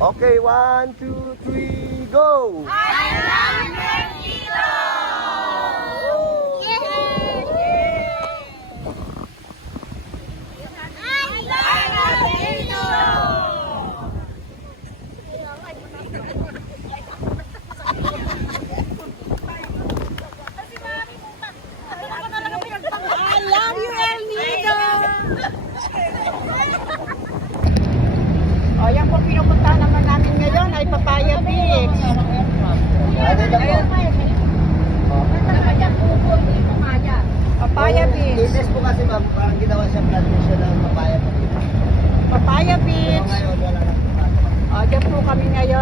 Okay, 1, 2, 3, go! I love Mexico! I love Mexico! I love you, El Nido! O, yan po pinupunta naman namin ngayon ay Papaya Beach. Papaya Beach. Latest po kasi ma'am, parang ginawa siya plantation ng papaya po. Papaya So Beach. ngayon, wala na. O, dyan po kami ngayon.